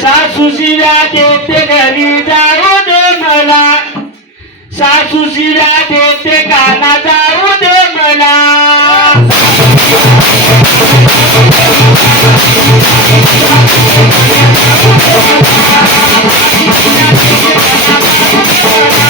सासू शिव्या देते घरी जाऊ दे मला. सासू शिव्या देते काना जाऊ दे मला. यमुने चातिरी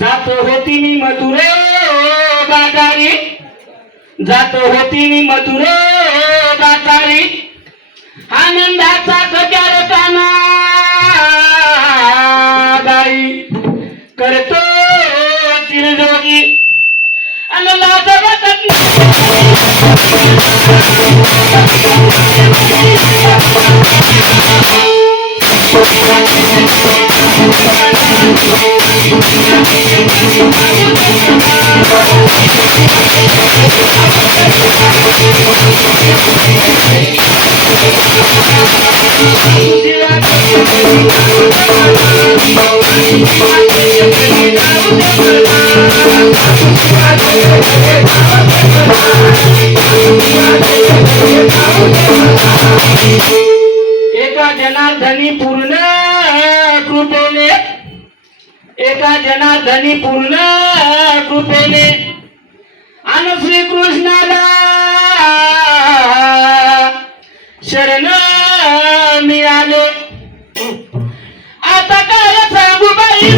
जातो होती मी मधुरे बाजारी. जातो होती मी मधुरे बाजारी. आनंदाचा गजार काना गाई करतो चिरजोगी आणि लाज एका जनार्दनी पूर्ण एका जनार्दनी पूर्ण कृपेने आणि श्रीकृष्णाला शरण मिळाले. आता काय सांगू बाई?